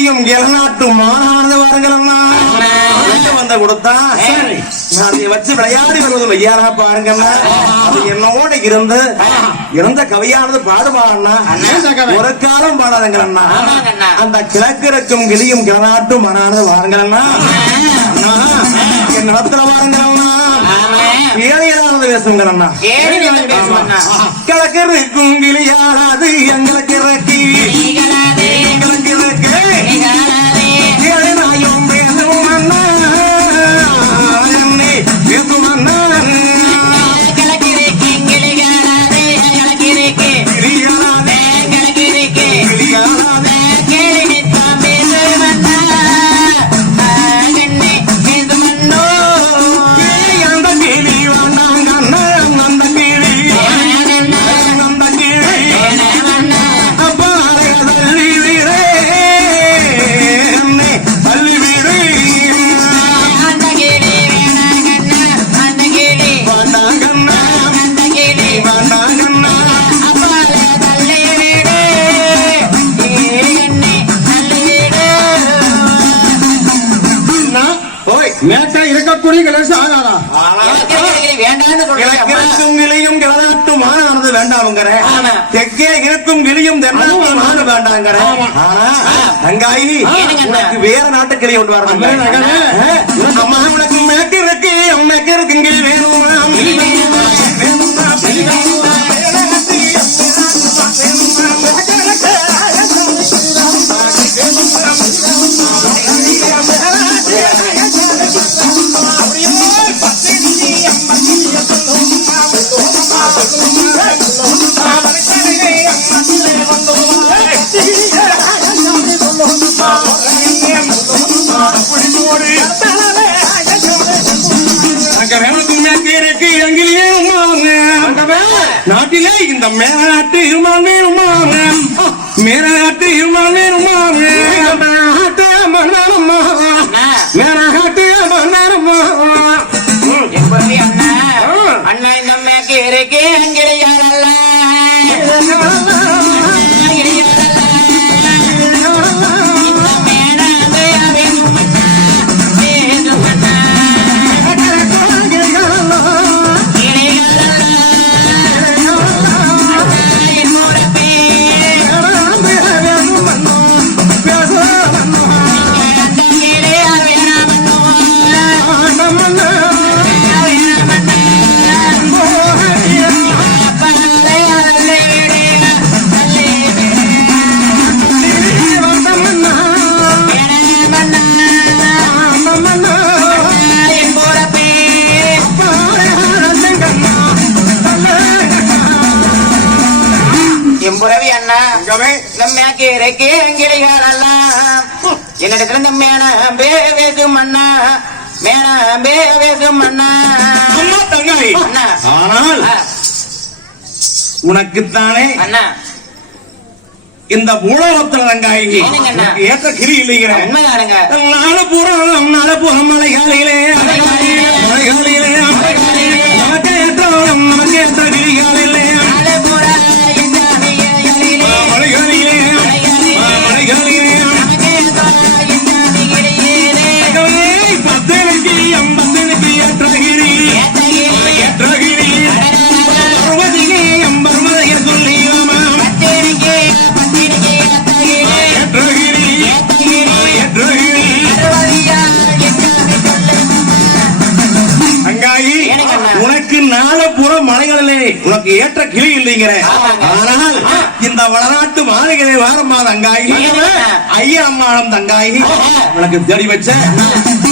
கிளையும் கிளநாட்டும் மானானது வாருங்களம்மா வந்த கொடுத்தா. நான் வச்சு விளையாடி வருவது ஐயாரா பாருங்கம்மா அது என்னோட இருந்து இருந்த கவியானது கவி? ஒரு காலம் பாடாதுங்களண்ணா ஆமாங்கண்ணா. அந்த கிழக்கிறக்கும் கிளியும் கிளநாட்டும் மானானது வாருங்களம்மா அண்ணா, என் நிலத்துல வாருங்களம்மா ஏழையலானது பேசுங்களண்ணா ஏழு நிமிடம் பேசுவண்ணா கிழக்கிறக்கும் கிளியானது எங்களுக்கு இறக்கி. ஆமா. தெற்கே இருக்கும் கிளியும் தென்னாட்டு மானு வேண்டாங்கிற தங்காயி வேற நாட்டு கிளி கொண்டு. அம்மா உனக்கு மேற்கு இருக்கு வேணுமா? வேணுமா? இருக்கு எங்கிலேயே நாட்டிலே இந்த மேலாட்டு வேணுமாங்க மேலாட்டு வேணுமாங்க மேலாட்டு மன்னாரம்மா மேலாட்டு மன்னாரம்மா நம்மாக்கு இறக்கி என்னிடத்துல இந்த மேன பேசும் அண்ணா. மேன அண்ணா. அம்மா தங்காய் ஆனால் உனக்குத்தானே அண்ணா. இந்த உலகத்துல? உனக்கு ஏற்ற கிரி இல்லைங்கிற. மலைகாலிலே. மலைகாலிலே. நமக்கு ஏற்ற நமக்கு உனக்கு நாலப்புற மலைகளிலே உனக்கு ஏற்ற கிளி இல்லைங்கிற. ஆனால் இந்த வடநாட்டு மாளிகளை வாரமாத அங்காயி ஏனுங்க அண்ணா? ஐயர் அம்மாளம் தங்காயி. உனக்கு தேடி வச்ச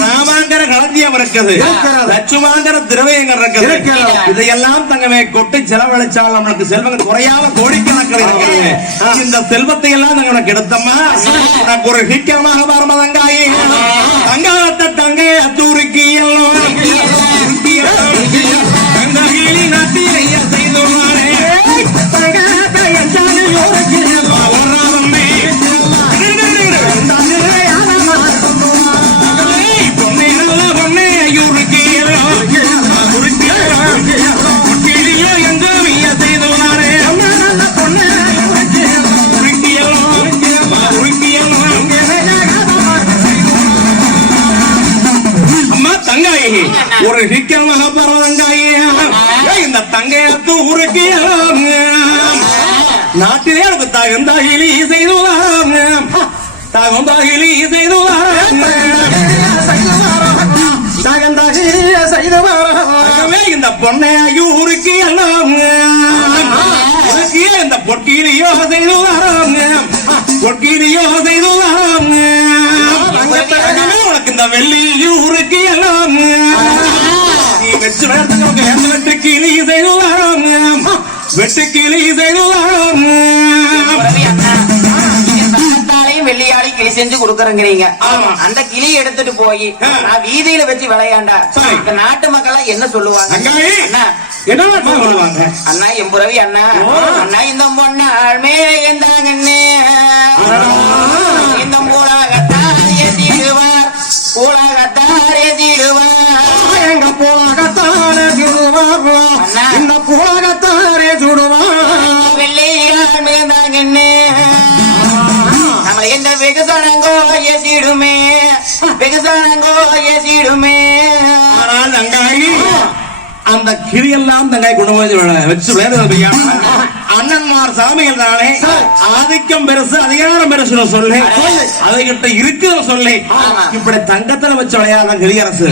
ராமாங்கர களஞ்சியம் இருக்குது. லட்சுமாங்கர திரவியங்கள் இருக்குது. இதையெல்லாம் தங்கமே கொட்டி செலவழிச்சால் நம்மளுக்கு செல்வங்கள் குறையாம கோடிக்கணக்கில் இருக்கிறது. இந்த செல்வத்தை எல்லாம் நாங்க உனக்கு எடுத்தோமா உனக்கு ஒரு சீக்கிரமாக வாரமாத அங்காயி தங்காத்த தங்க அத்தூருக்கு எல்லாம் ஒரு சீக்கிரமாக பரவங்காயே இந்த தங்கையத்து ஊருக்கு நாட்டிலே எனக்கு தகுந்தாகிலி செய்து வராங்க தகுந்தாகிலி செய்து வராங்க தகந்தகிரிய செய்து வர ஆகவே இந்த பொன்னையூருக்கு எல்லாம் உனக்கு இந்த பொற்கீரியோ செய்து வராங்க பொற்கீரியோ வெள்ளியூருக்கு எல்லாம். நீ வச்சு வேறதுக்கு எந்த வெட்டு கிளி வராங்க வெட்டு கிளி தங்கத்தாலையும் வெள்ளியாலையும் கிளி செஞ்சு கொடுக்கறங்கிறீங்க. அந்த கிளி எடுத்துட்டு போய். நான் வீதியில வச்சு விளையாண்டா. இந்த நாட்டு மக்கள் என்ன சொல்லுவாங்க? அங்காயி அண்ணா. என்ன சொல்லுவாங்க? அண்ணா எம்புரவி அண்ணா. அண்ணா இந்த பொண்ணாள் மேந்தாங்கண்ணே இந்த வெகுசனங்கோ எதிடுமே வெகுசனங்கோ எதிடுமே ஆனால் தங்காயி அந்த கிரியெல்லாம் தங்காய் கொண்டு வச்சு அண்ணன்மார் சாமிகள் தானே? ஆதிக்கம் பெருசு அதிகாரம் பெருசுன்னு சொல்லி. அதுகிட்ட இருக்குன்னு சொல்லி. இப்படி தங்கத்துல வச்சு விளையாடுற கிளியரசு.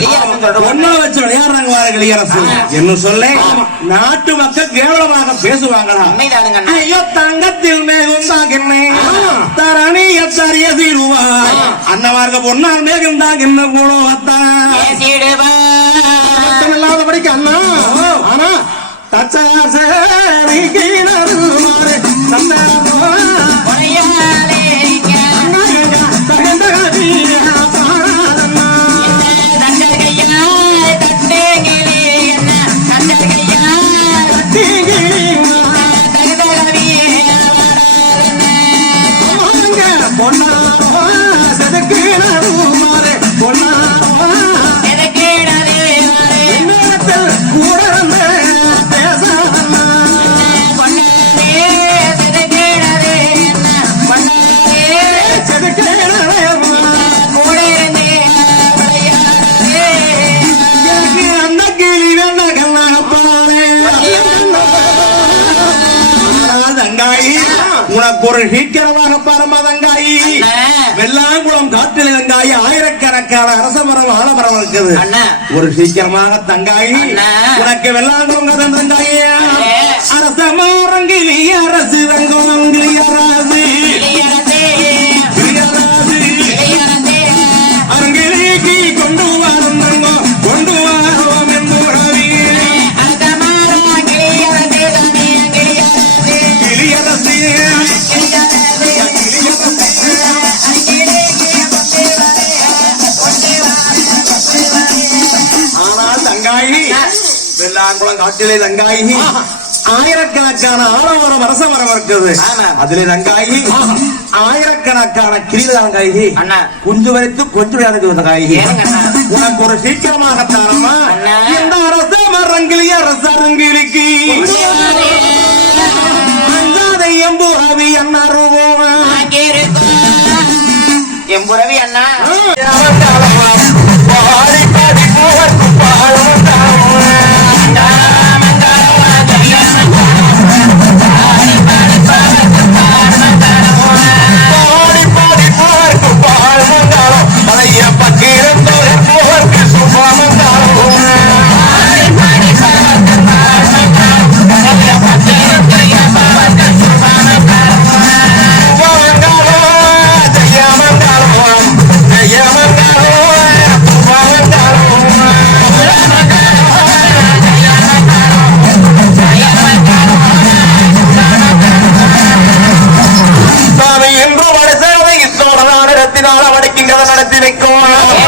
பொண்ணை வச்சு விளையாடுறாங்க வார கிளியரசு. என்ன சொல்லி? நாட்டு மக்கள் கேவலமாக பேசுவாங்களா? ஐயோ தங்கத்தில் மேகம் தாகின்னே தரணிய தரிய சீருவாய் அன்னமார்க்க பொன்னார் மேகம் தாகின்ன போலவத்தா பேசிடுவார் இல்லாதபடிக்கு அண்ணா ஆனா தச்சாசரி உனக்கு ஒரு சீக்கிரமாக பரம தங்காயி அண்ணா. வெள்ளாங்குளம் காட்டில் தங்காயி ஆயிரக்கணக்கான அரச மரம் ஆலமரம் இருக்குது. ஒரு சீக்கிரமாக தங்காயி. உனக்கு வெள்ளாங்குளம் கதை தங்காயி அண்ணே. அரச மரங்கிளி அரசு ரங்கம் கிளி அரசு வெள்ளாங்குளம் காட்டிலே தங்காயி ஆயிரக்கணக்கான ஆலமரம் அரச மரம் இருக்குது. அதிலே தங்காயி ஆயிரக்கணக்கான கிளி தங்காயி அண்ணா. குஞ்சு வரைத்து கொஞ்சம் தங்காயி ஏனுங்க அண்ணா? உனக்கு ஒரு சீக்கிரமாக தாரமா அண்ணா. இந்த அரச மரங்கிளி அரசரங்கிளிக்கு அஞ்சாதை எம்பூரவி அண்ணாருவோம் எம்புரவி அண்ணா நடத்தி வைக்கும்.